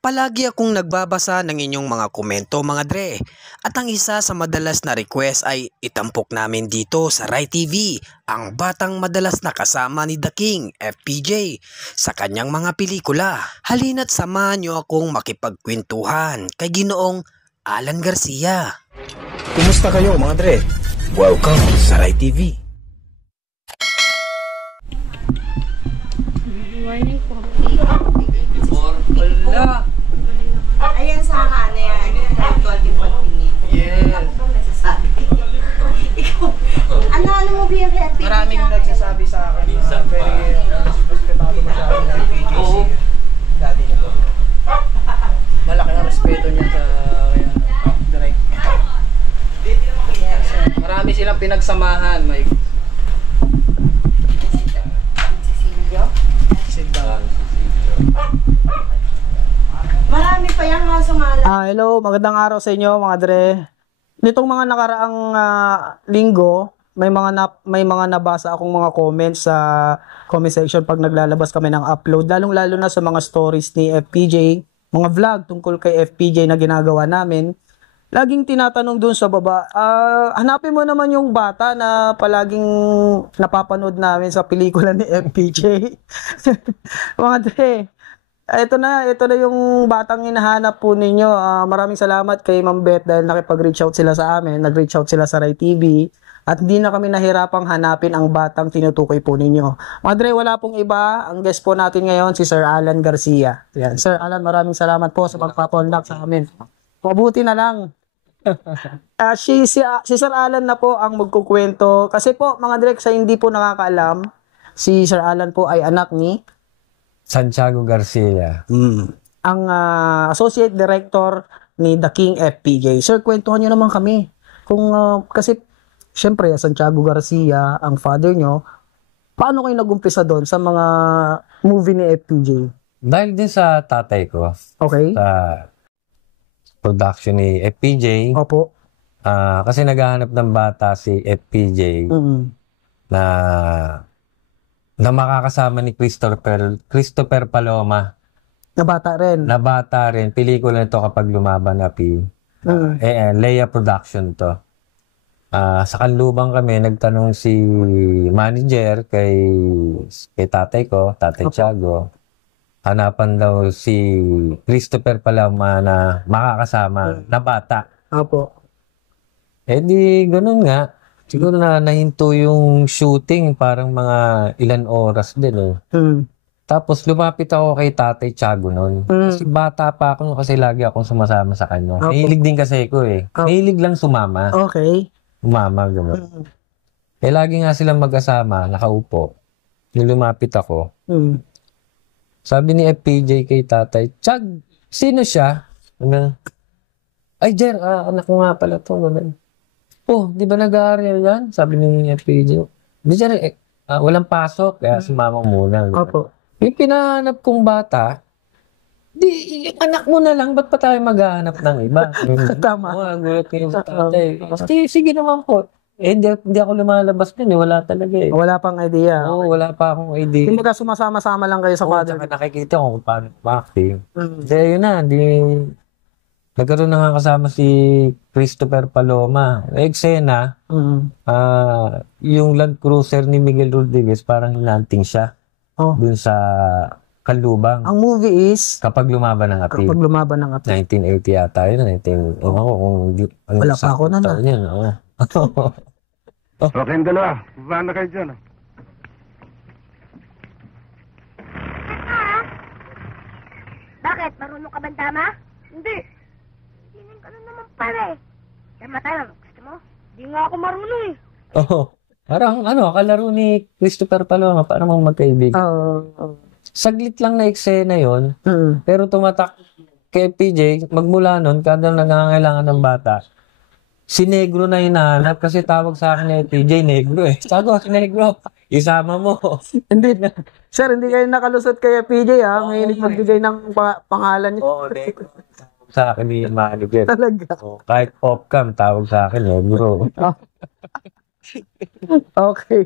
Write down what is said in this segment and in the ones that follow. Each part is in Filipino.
Palagi akong nagbabasa ng inyong mga komento mga dre. At ang isa sa madalas na request ay itampok namin dito sa Rai TV ang batang madalas na kasama ni The King, FPJ, sa kanyang mga pelikula. Halina't samahan niyo akong makipagkwentuhan kay Ginoong Alan Garcia. Kumusta kayo mga dre? Welcome sa Rai TV. Morning po. Wala. Ayan sa akin na yan. Kahit konti-konti tingin. Yes. Nagsasabi. Ikaw, ano mo BFF? Maraming nagsasabi sa akin na very respetado mo sa akin ng PGC. Oo. Dati niya po. Malaki ang respeto niya sa direct. Yes, sir. Marami silang pinagsamahan, Mike. Si Silvio. Sit down. Marami pa yan, kaso nga lang. Hello, magandang araw sa inyo mga dre. Nitong mga nakaraang linggo, may mga nabasa akong mga comments sa comment section pag naglalabas kami ng upload, lalong-lalo na sa mga stories ni FPJ, mga vlog tungkol kay FPJ na ginagawa namin. Laging tinatanong dun sa baba, hanapin mo naman yung bata na palaging napapanood namin sa pelikula ni FPJ. Mga dre, ito na yung batang hinahanap po ninyo. Maraming salamat kay Ma'am Beth dahil nakipag-reach out sila sa amin. Nag-reach out sila sa Rai TV. At hindi na kami nahirapang hanapin ang batang tinutukoy po ninyo. Madre, wala pong iba. Ang guest po natin ngayon si Sir Alan Garcia. Yan. Sir Alan, maraming salamat po sa pagpapaunlak sa amin. Mabuti na lang. Si Sir Alan na po ang magkukwento. Kasi po, mga direk, sa hindi po nakakaalam, si Sir Alan po ay anak ni Santiago Garcia. Ang Associate Director ni The King FPJ. Sir, kwentuhan nyo naman kami. Kung, kasi, syempre, Santiago Garcia, ang father nyo, paano kayo nag-umpisa doon sa mga movie ni FPJ? Dahil din sa tatay ko, Okay? sa production ni FPJ, Opo. kasi naghahanap ng bata si FPJ na makakasama ni Christopher Paloma. Na bata rin. Na bata rin. Pelikula nito kapag lumaban na Leia Production to. Sa kanlubang kami, nagtanong si manager kay tatay ko, Tatay Tiago. Hanapan daw si Christopher Paloma na makakasama na bata. Opo. Di ganun nga. Siguro na nahinto yung shooting, parang mga ilan oras din. Tapos lumapit ako kay Tatay Tiago noon. Kasi bata pa ako kasi lagi akong sumasama sa kanya. Mahilig din kasi ako Mahilig lang sumama. Okay. Umama, gano'n. Lagi nga silang mag-asama, nakaupo. Nung lumapit ako, sabi ni FPJ kay Tatay, Tiag, sino siya? Ay, Jer, anak ko nga pala to. Oh, di ba nag-aaral yan? Sabi ni FPJ. Di Jer, walang pasok, kaya sumama muna. Opo. Yung pinahanap kong bata, di, anak mo na lang, ba't pa tayo maghahanap ng iba? Tama. Ang gulat ko yung tatay. Sige naman po. Hindi ako lumalabas din wala talaga Wala pang idea. Oo, wala pa akong idea. Hindi ka sumasama-sama lang kayo sa father. Tsaka nakikita ko kung paano acting. Kaya yun na, nagkaroon na nga kasama si Christopher Paloma. Eksena, yung Land Cruiser ni Miguel Rodriguez, parang hinanting siya dun sa Kanlubang. Ang movie is Kapag lumaban ng api. 1980 yata yun. Wala pa ako na. Yun, Okay, yung dalawa. Paano kayo dyan? Bakit? Marunong ka bandama? Hindi. Hindi ka na naman pala eh. Tama tayo. Gusto mo? Hindi nga ako marunong eh. Parang kalaro ni Christopher Paloma, parang magkaibig. Saglit lang na eksena yon, pero tumatak kay PJ, magmula nun, kada nangangailangan ng bata, si Negro na hinahanap kasi tawag sa akin ni PJ, Negro Sago, si Negro, isama mo. Hindi. Sir, hindi kayo nakalusot kay PJ Ngayon magbigay ng pangalan niya. Oo, Negro. Sa akin ni manager. Talaga. Kahit off-cam, tawag sa akin, Negro. Okay.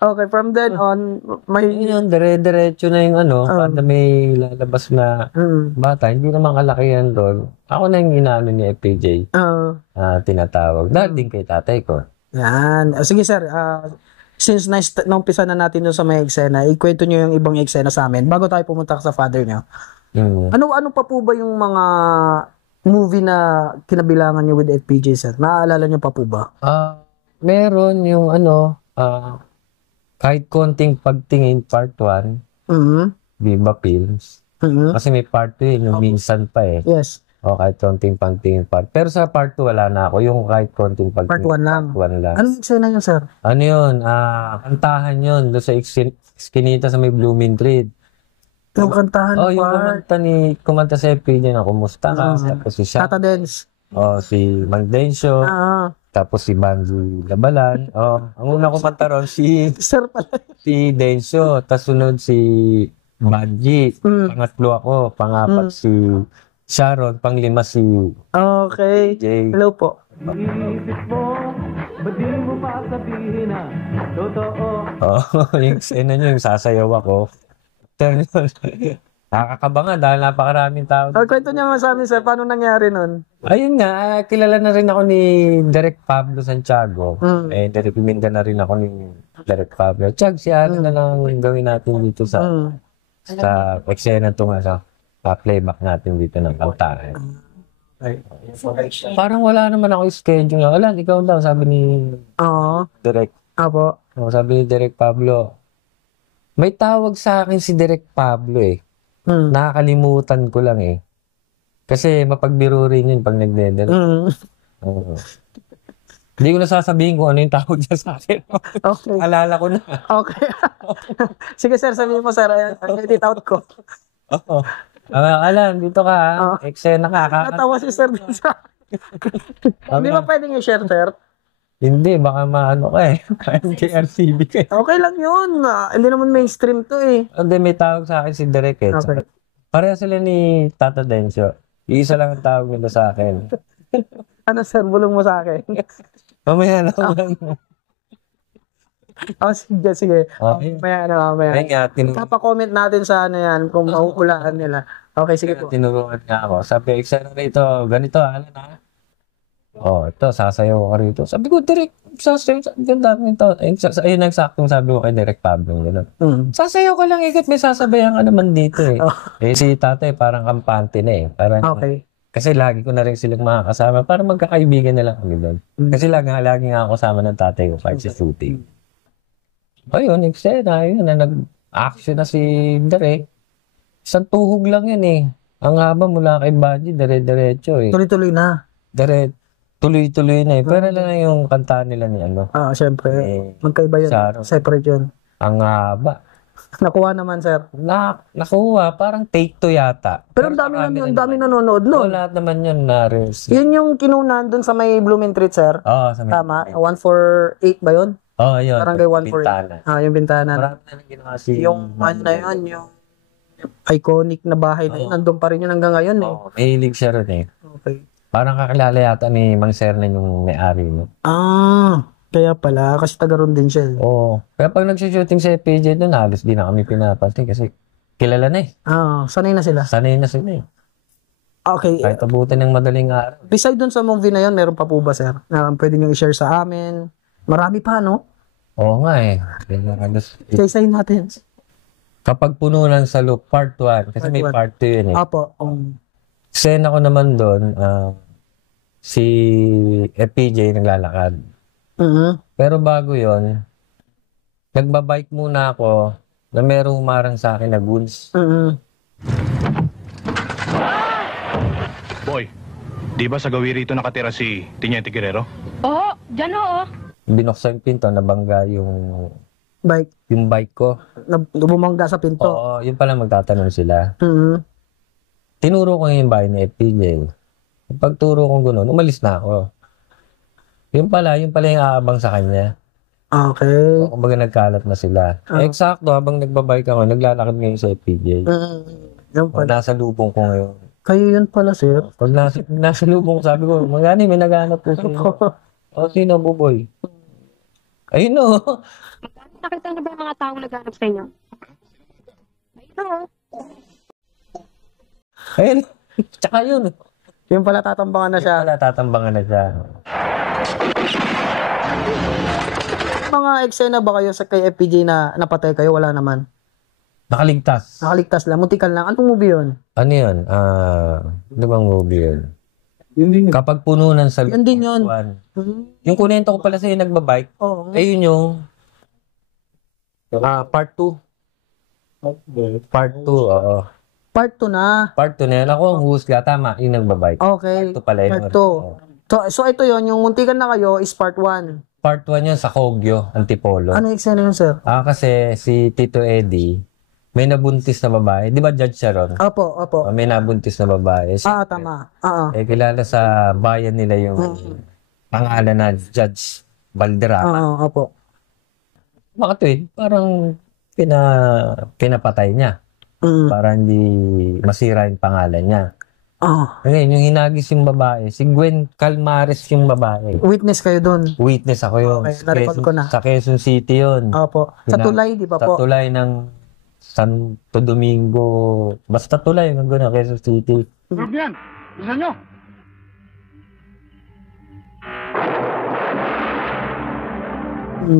Okay, from then on, may... Yun, dire-diretso na yung ano, kada may lalabas na bata, hindi naman kalakihan doon. Ako na yung inaano ni FPJ, tinatawag. Dahil din kay tatay ko. Yan. Sige sir, since naumpisa na natin doon sa may eksena, ikwento nyo yung ibang eksena sa amin bago tayo pumunta sa father nyo. Ano pa po ba yung mga movie na kinabilangan nyo with FPJ sir? Naaalala nyo pa po ba? Meron yung ano, kahit konting pagtingin, part 1, Viva Films. Kasi may part 2 yun, yung minsan pa eh. Yes. O kahit konting pagtingin part. Pero sa part 2 wala na ako, yung kahit konting pagtingin. Part 1 lang. Part 1 lang. Anong eksena yun sir? Ano yun, kantahan yun, doon sa Eskinita sa may Blooming Treat. Yung kantahan Oh, yung part. kumanta sa FPJ na kumusta ka, tapos si Shaq, Tata Dance. si Mang Densyo, tapos si Banji Labalan. Ang una kumanta ron si Sir pala. Densyo, tapos sunod si Banji, pangatlo ako, pangapat si Sharon, panglima si Okay. Jay. Hello po. Yung eksena nyo, yung sasayaw ako. Nakakabanga dahil napakaraming tao. Kwento niya naman sa amin sir, paano nangyari nun? Ayun nga, kilala na rin ako ni Direk Pablo Santiago. Recommenda na rin ako ni Direk Pablo. Chag, ano na lang gawin natin dito sa eksena ito nga sa playback natin dito ng kantahan. Parang wala naman ako schedule. Wala, ikaw daw, sabi ni Direk. Apo. Sabi ni Direk Pablo, may tawag sa akin si Direk Pablo eh. Nakakalimutan ko lang eh. Kasi mapagbiro rin yun pag nagdedel. Hindi ko nasasabihin kung ano yung tawag niya sa akin. Okay. Alala ko na. Okay. Sige sir, sabihin mo sir, edit out ko. Alam, dito ka ha. Eksena ka. Natawa si sir din sa... Hindi ba pwedeng i-share sir? Hindi, baka maano ka eh. KRCB ka eh. Okay lang yun. Hindi naman mainstream to eh. Hindi, may tawag sa akin si Derek eh. Okay. Pareha sila ni Tata Densyo. Iisa lang ang tawag nila sa akin. Ano sir, bulong mo sa akin? Mamaya na lang. Sige. Mamaya. Ay nga, Papa-comment natin sa ano yan, kung mahuhulaan nila. Okay, sige po. tinuruan nga ako. Sabi, eksena rito, ganito, alam na. Ito, sasayaw ko rito. Sabi ko, Direk, sasayaw, ganda nito. Ayun, nagsaktong sabi ko kay Direk Pablo. Sasayaw ko lang, ikot may sasabayan ka naman dito eh. Si tatay parang kampante na eh. Parang, Okay. Kasi lagi ko na rin silang makakasama para magkakaibigan na lang kami doon. Kasi lagi nga ako kasama ng tatay ko kahit sa shooting. Ayun, eksena, ayun, nag-action na si Direk. Isang tuhog lang yun eh. Ang haba mula kay Banji, dire-diretso eh. Tuloy-tuloy na. Tuloy-tuloy na eh. Pero lang yung kanta nila ni ano. Siyempre. Magkaiba yun. Sharon. Separate yun. Ang haba. Nakuha naman, sir. Nakuha, parang take 2 yata. Pero ang dami nanonood nun. Lahat naman yun na rin. Yun yung kinunan dun sa may Blooming Treat, sir. Sa may Tama? 148 ba yun? yun. Barangay 148. Bintana. Yung bintana. Marami na lang ginawa si... Yung ano na yun, yung iconic na bahay na yun. Nandun pa rin yun hanggang ngayon eh. Mahilig siya rin eh. Okay. Parang kakilala yata ni Mang Sernan yung may-ari no? Kaya pala. Kasi taga ron din siya. Kaya pag nag-shooting sa FPJ doon, halos di na kami pinapatay kasi kilala na eh. Sanay na sila. Sanay na sila eh. Okay. Kahit abutin ng madaling araw. Beside dun sa movie na yun, meron pa po ba, sir? Na pwede nyo i-share sa amin? Marami pa, no? Oo nga eh. Isa-isahin natin. Kapag puno lang sa loop, part 1, kasi may part 2 yun eh. Apo. Sena ko naman doon, si FPJ naglalakad. Pero bago yon, nagbabike muna ako na merong humarang sa akin na goods. Boy, di ba sa gawi rito nakatira si Tiniente Guerrero? Oo, dyan oo. Binuksan yung pinto, nabangga yung bike ko. Bumangga sa pinto. Oo, yun pala magtatanong sila. Tinuro ko yung bahay ni FPJ. Pagturo ko gano'n, umalis na ako. Yung pala yung aabang sa kanya. Okay. Kumbaga nagkalat na sila. Eksakto, habang nagbabike ako, naglalakad ngayon sa FPJ. Yung pala. Nasa lubong ko ngayon. Kayo yun pala, sir. Pag nasa lubong, sabi ko, magani, may naghanap po sino. Sino, Buboy? Ayun o. Nakita niyo ba yung mga taong naghanap sa inyo? Ayun o. Ayun. Tsaka yun. Yung pala tatambangan na siya. Wala, tatambangan na siya. Mga eksena ba kayo sa kay FPJ na napatay kayo? Wala naman. Nakaligtas. Nakaligtas lang, muntikan lang. Anong movie yun? Ano yun? Ano bang movie yun? Kapag puno ng salud. Yun din yun. Yung kunento ko pala sa'yo nagbabike, Oo. ayun yung part 2. Part 2, oo. Part 2 na. Part 2 na yun. Ako ang husga, tama, yung nagbabike. Okay. Part 2 pala yun. Part 2. So ito yon, yung muntikan na kayo is part 1. Part 1 yun sa Kogyo, Antipolo. Ano yung eksena yun, sir? Kasi si Tito Eddie, may nabuntis na babae. Di ba judge siya ron? Opo. May nabuntis na babae. Tama. Kilala sa bayan nila yung pangalan na Judge Valderrama. Opo. Mga tuwid, parang pinapatay niya. Para hindi masira yung pangalan niya. Ngayon, yung hinagis yung babae, si Gwen Calmares yung babae. Witness kayo dun. Witness ako yun. Okay, na-record ko na. Sa Quezon City yun. Opo. Sa tulay, di ba Sa po? tulay ng Santo Domingo. Basta tulay, ng gano'n, Quezon City. Group yan! Bisa nyo!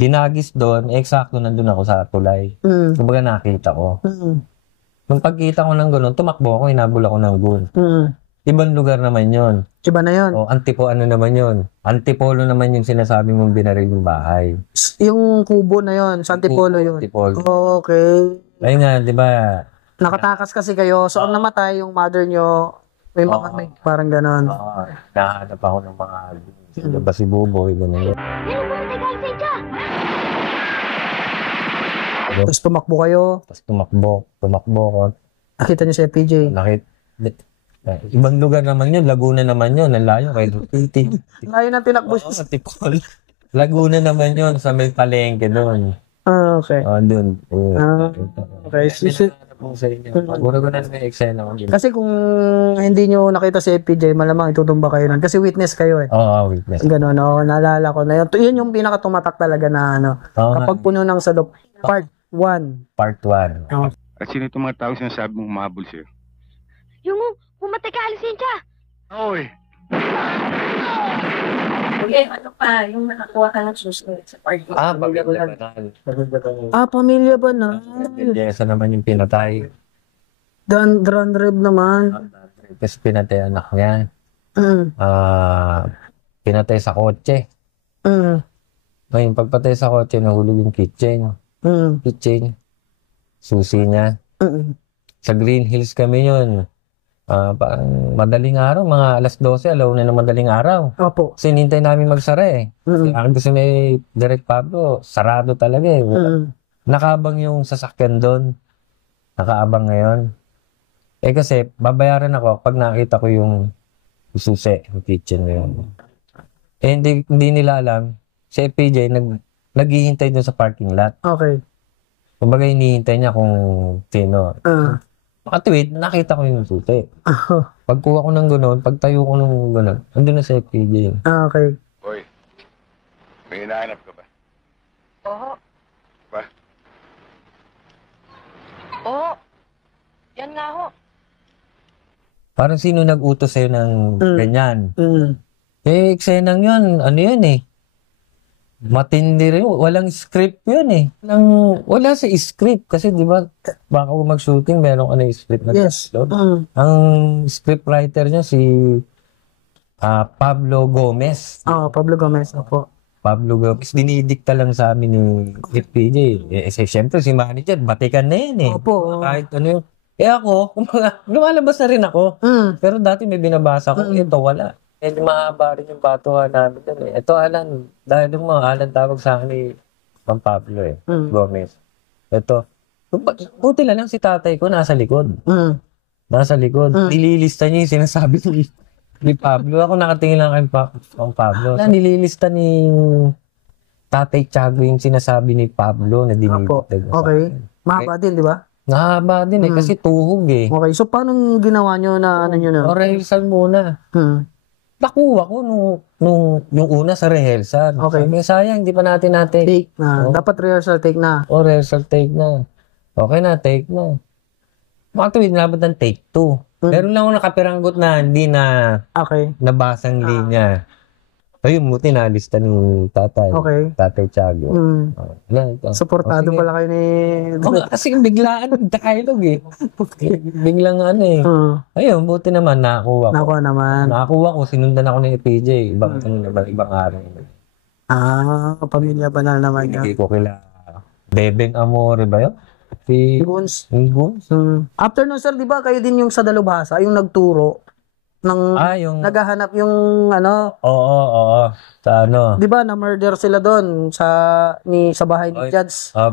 Hinagis doon, eksakto nandun ako sa tulay. Kumbaga nakita ko. Nung pagkita ko ng gano'n, tumakbo ako, hinabol ako ng gun. Ibang lugar naman yon. Iba na yun. O, ano naman yon? Antipolo naman yung sinasabi mong binaril yung bahay. Yung kubo na yun, sa Antipolo yun. Antipolo. Okay. Ayun nga, di ba? Nakatakas kasi kayo. So, ang namatay yung mother nyo, may mga may parang ganon. Nahanap ako ng mga ba si Buboy, gano'n. Yan ang pumatay ka lisensya! Tapos tumakbo kayo. Tapos tumakbo ko. Nakita nyo si FPJ. Ibang lugar naman yun, Laguna naman yun, ang layo kay Lupiti. Layo ng tinakbo siya. Antipolo. Laguna naman yun, sa may palengke doon. Okay. Doon. Okay. Paguro ko na may eksena ko. Kasi kung hindi nyo nakita si FPJ, malamang itutumba kayo nun. Kasi witness kayo eh. Witness. Ganon, naalala ko na yun. Yun yung pinakatumatak talaga na kapag puno ng salop. Part 1. Part 1. At sino itong mga tao sinasabi mong mahabol sa'yo? Yung pumatay ka lisensya! Oy! Ano pa, yung nakakuha ka ng susunod sa party. Pamilya Banal. Pamilya ba na? Yesa naman yung pinatay. Dran Reb naman. Tapos pinatay anak niya. Pinatay sa kotse. Ngayon, pagpatay sa kotse, nahulog yung kitchen. Susi niya. Sa Green Hills kami yun. Parang madaling araw, mga alas 12, alaw na ng madaling araw. Opo. Kasi hinintay namin magsara eh. Ang gusto may Direct Pablo, sarado talaga eh. Nakaabang yung sasakyan doon. Nakaabang ngayon. Kasi babayaran ako pag nakita ko yung susi, yung kitchen na yun. Hindi nila alam, si FPJ naghihintay doon sa parking lot. Okay. Kumbaga hinihintay niya kung sino. Makatuwid, nakita ko yung susi. Pagkuha ko ng gano'n, pagtayo ko ng gano'n, andun na si FPJ. Okay. Oy, may hinahanap ka ba? Oo. Ba? Oo. Yan nga ho. Parang sino nag-utos sa'yo ng ganyan? Mm. Eksenang yun, ano yun eh. Matindi rin. Walang script yun eh. Wala sa script. Kasi di ba, baka kung mag-shooting, meron ka na script na Yes. download. Ang script writer niya si Pablo Gomez. Pablo Gomez. Opo. Pablo Gomez, dinidikta lang sa amin ni FPJ. Siyempre, si manager, batikan na yan eh. Opo. Kahit ano yun. Ako, lumalabas na rin ako. Pero dati may binabasa ko, ito wala. Mahaba rin yung batuhan namin doon eh. Ito, Alan, dahil yung mga Alan tawag sa akin ni Mang Pablo eh, Gomez. Ito, buti lang si tatay ko nasa likod. Nasa likod. Nililista niya yung sinasabi ni Pablo. Ako nakatingin lang kay Mang Pablo. So, nililista ni Tatay Tiago yung sinasabi ni Pablo na dinilitag. Okay. Mahaba din, di ba? Nahaba din eh, kasi tuhog eh. Okay. So, paano ginawa nyo na ano nyo na? O rehearsal muna. nakuha ko nung una sa rehearsal. Okay. Sabi, sayang, hindi pa natin na-take. Take na. Oh. Dapat rehearsal take na. O, rehearsal take na. Okay na, take na. Actually, nabot ng take 2. Meron lang ako nakapiranggot na hindi na Okay. nabasang linya. Ayun, buti nalista ni tatay. Okay. Tatay Tiago. Oh, ito. Suportado sige. pala kayo ni... Kasi biglaan, Tagalog eh. Biglang ano eh. Ayun, buti naman, nakakuha ko. Nakuha naman. Nakakuha ko, sinundan ako ni PJ. Ibang araw. Pamilya banal naman yan. Hindi ko kila Bebeng Amore ba yun? Si Guns. Guns? After nun, sir, di ba kayo din yung sa Dalubhasa, yung nagturo ng Yung... naghahanap yung ano, Oo. Sa ano? di ba na-murder sila doon sa bahay ni Judge Sa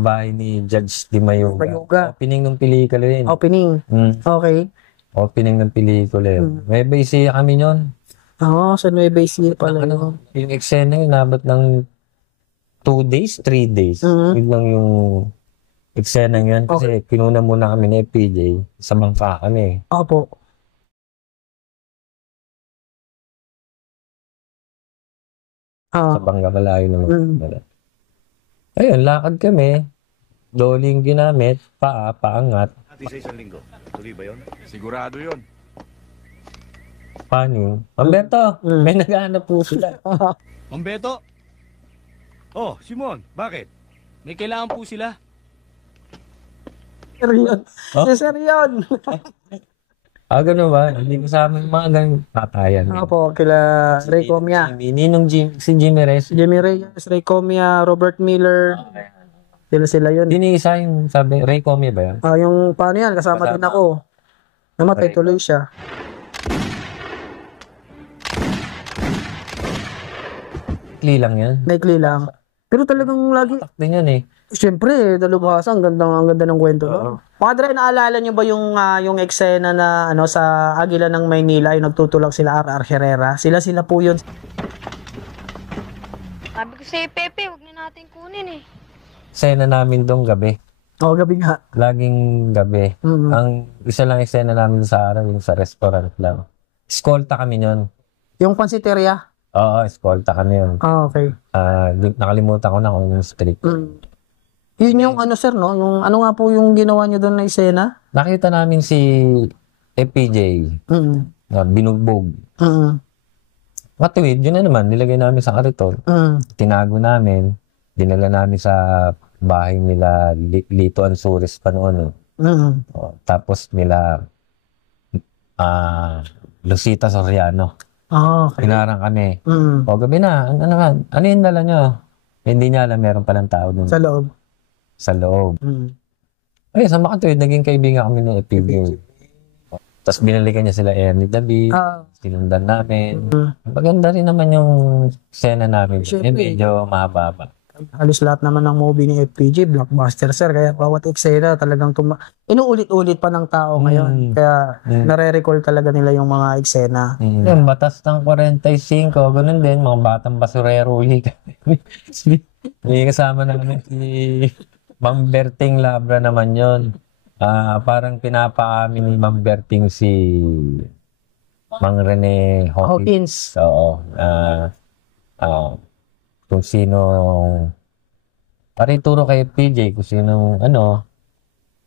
bahay ni Judge Di Mayuga. Mayuga. Opening ng pelikula yun. opening. Okay. Opening ng pelikula yun. May base kami yun. Sa Nueva Ecija pala yun. Yung eksena yun, nabot ng 2 days, 3 days. Yun lang yung eksena yun. Kasi pinuna muna kami ni FPJ. Sa Bangka kami. Opo. Sa Bangka Malayo naman. Ayun, lakad kami. Doling ginamit, paangat. Sa isang linggo. Tuloy ba yun? Sigurado yun. Paano? Humberto, may naghahanap po sila. Mambeto? Oh, Simon, bakit? May kailangan po sila. Sir yun. Si Sir yun. Gano'n ba? Hindi ko sa amin mga ganun patayan. Opo, kila Ray Comia. Si Jimmy Reyes. Jimmy Reyes, Ray Comia, Robert Miller. Sila yun. Hindi isa yung sabi, Ray Comia ba yan? Yung paano yan, kasama din ako. Namatay tuloy siya. Kli lang yan. Naikli lang. Pero talagang lagi, Takti yan eh. siyempre, Dalubhasa, ang ganda ng kwento. No? Mga Dre, naalala nyo ba yung eksena na sa Agila ng Maynila, yung nagtutulak sila R.R. Herrera? Sila po yun. Sabi ko sa'yo, Pepe, huwag na natin kunin eh. Eksena namin doon gabi. Gabi nga. Laging gabi. Ang isa lang eksena namin sa araw, yung sa restaurant lang. Eskolta kami yun. Yung pansiteria? Oo, eskolta kami yun. Okay. Nakalimutan ko na kung yung street. Yun yung sir, no? Yung ano nga po yung ginawa nyo doon na eksena? Nakita namin si FPJ na binugbog. Matuwid, yun na naman. Nilagay namin sa kariton. Tinago namin. Dinala namin sa bahay nila Lito Ansures pa noon. Tapos nila Lucita Soriano. Okay. Pinarang kami. Gabi na. Ano yung dala nyo? Hindi niya alam, meron palang tao dun. Sa loob. Sa loob. Ay, sa Makatuwid, naging kaibigan kami ng FPJ. Tapos binalikan niya sila Ernie David. Sinundan namin. Maganda rin naman yung sena namin. Medyo mahaba. Halos lahat naman ng movie ni FPJ, blockbuster, sir. Kaya bawat eksena talagang inuulit-ulit pa ng tao ngayon. Kaya nare-recall talaga nila yung mga eksena. Yung batas ng 45, ganun din, mga batang basurero uli. May kasama namin si Mang Berting Labra naman yun. Parang pinapaamin ni Mang Berting si Mang Rene Hawkins. Oo. Kung sino, parang ituro kay PJ, kung sino,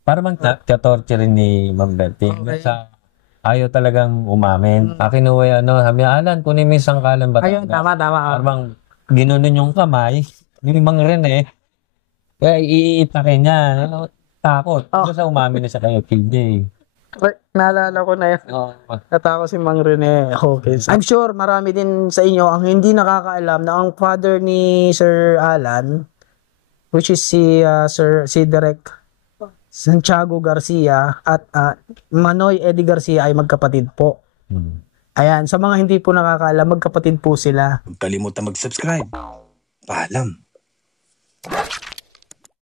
parang torture rin ni Mang Berting. Ayaw talagang umamin. Kinuha sabi niya, Alan, kunin mo yung sangkalan ba? Ayun, tama. Parang ginunon yung kamay, ni Mang Rene, kaya iitakin niya. Takot. Kasi umamin na siya kay PJ. Naalala ko na yun. Natako si Mang Rene Hawkins. I'm sure marami din sa inyo ang hindi nakakaalam na ang father ni Sir Alan, which is si Direk Santiago Garcia at Manoy Eddie Garcia ay magkapatid po. Ayan, sa mga hindi po nakakaalam, magkapatid po sila. Huwag kalimutan mag-subscribe. Paalam.